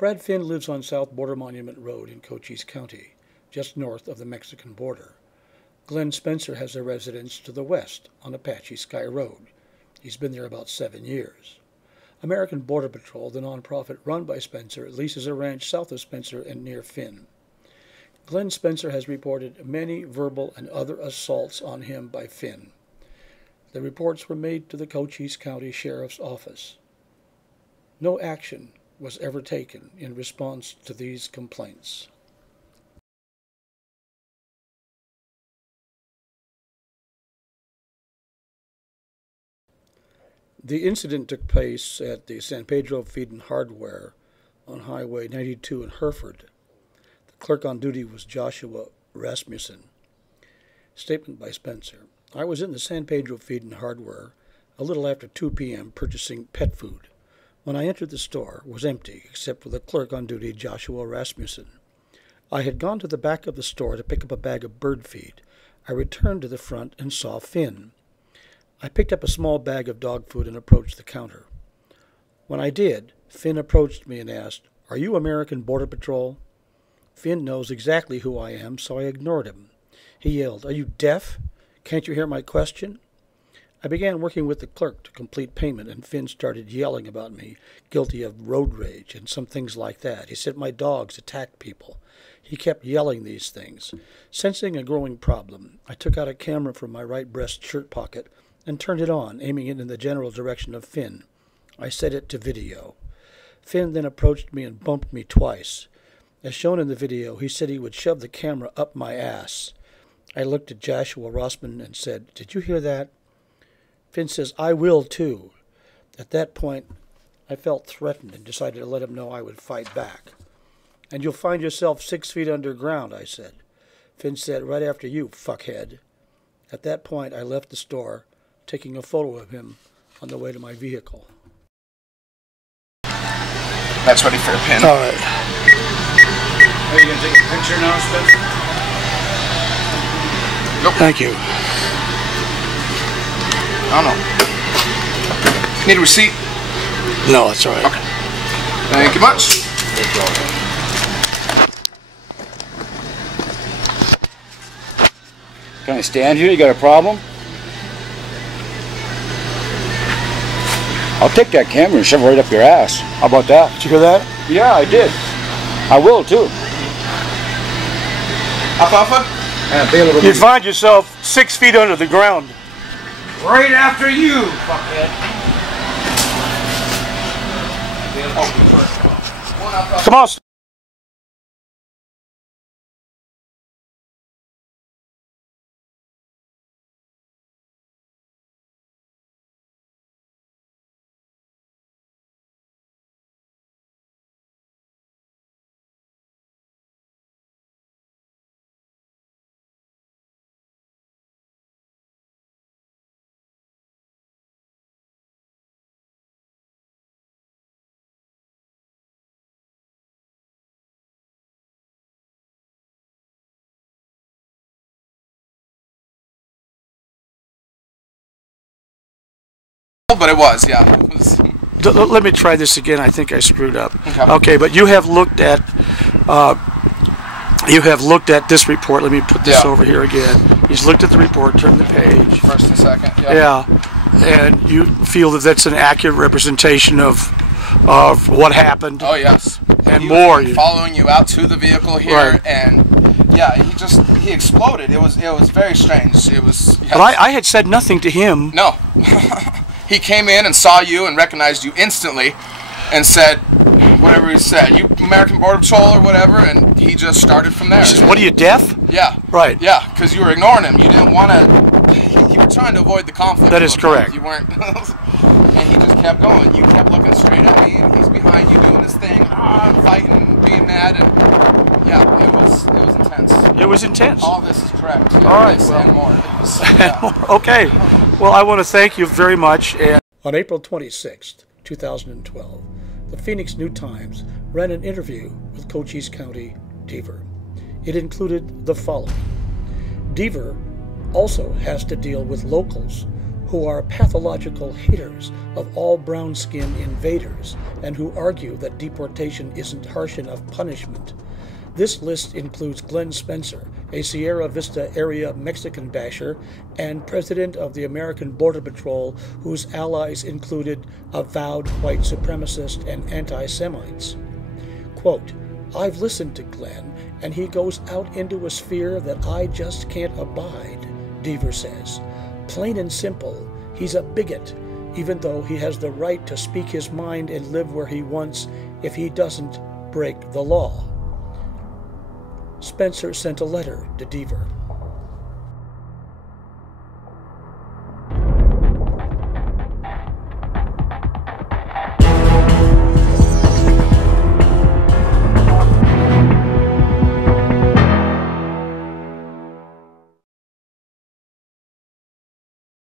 Brad Finn lives on South Border Monument Road in Cochise County, just north of the Mexican border. Glenn Spencer has a residence to the west on Apache Sky Road. He's been there about 7 years. American Border Patrol, the nonprofit run by Spencer, leases a ranch south of Spencer and near Finn. Glenn Spencer has reported many verbal and other assaults on him by Finn. The reports were made to the Cochise County Sheriff's Office. No action was ever taken in response to these complaints. The incident took place at the San Pedro Feed and Hardware on Highway 92 in Hereford. The clerk on duty was Joshua Rasmussen. Statement by Spencer. I was in the San Pedro Feed and Hardware a little after 2 p.m. purchasing pet food. When I entered the store, it was empty except for the clerk on duty, Joshua Rasmussen. I had gone to the back of the store to pick up a bag of bird feed. I returned to the front and saw Finn. I picked up a small bag of dog food and approached the counter. When I did, Finn approached me and asked, "Are you American Border Patrol?" Finn knows exactly who I am, so I ignored him. He yelled, "Are you deaf? Can't you hear my question?" I began working with the clerk to complete payment, and Finn started yelling about me, guilty of road rage and some things like that. He said my dogs attacked people. He kept yelling these things. Sensing a growing problem, I took out a camera from my right breast shirt pocket and turned it on, aiming it in the general direction of Finn. I set it to video. Finn then approached me and bumped me twice. As shown in the video, he said he would shove the camera up my ass. I looked at Joshua Rossman and said, "Did you hear that?" Finn says, "I will too." At that point, I felt threatened and decided to let him know I would fight back. "And you'll find yourself 6 feet underground," I said. Finn said, "Right after you, fuckhead." At that point, I left the store, taking a photo of him on the way to my vehicle. That's ready for a pin. All right. Are you going to take a picture now, Spencer? Nope. Thank you. I don't know. Need a receipt? No, that's all right. Okay. Thank you much. Can I stand here? You got a problem? I'll take that camera and shove it right up your ass. How about that? Did you hear that? Yeah, I did. I will too. Alfalfa? You'd find yourself 6 feet under the ground. Right after you, fuckhead. Come on. But it was, yeah. It was. Let me try this again. I think I screwed up. Okay. But you have looked at this report. Let me put this over here again. He's looked at the report. Turn the page. First and second. Yeah. And you feel that that's an accurate representation of what happened. Oh yes. And he more. Was following you out to the vehicle here, right. And yeah, he exploded. It was very strange. It was. Yes. But I had said nothing to him. No. He came in and saw you and recognized you instantly and said whatever he said. You American Border Patrol or whatever, and he just started from there. He says, "What are you, deaf?" Yeah. Right. Yeah, because you were ignoring him. You didn't want to... You were trying to avoid the conflict. That is correct. You weren't... And he just kept going. You kept looking straight at me, and he's behind you doing his thing, fighting, being mad, and... Yeah, it was intense. It was intense. All this is correct. All right. This and more. Okay. Well, I want to thank you very much. And on April 26th, 2012, the Phoenix New-Times ran an interview with Cochise County Deaver. It included the following. Deaver also has to deal with locals who are pathological haters of all brown-skinned invaders and who argue that deportation isn't harsh enough punishment. This list includes Glenn Spencer, a Sierra Vista area Mexican basher and president of the American Border Patrol, whose allies included avowed white supremacists and anti-Semites. Quote, "I've listened to Glenn, and he goes out into a sphere that I just can't abide," Deaver says. "Plain and simple, he's a bigot, even though he has the right to speak his mind and live where he wants if he doesn't break the law." Spencer sent a letter to Deaver.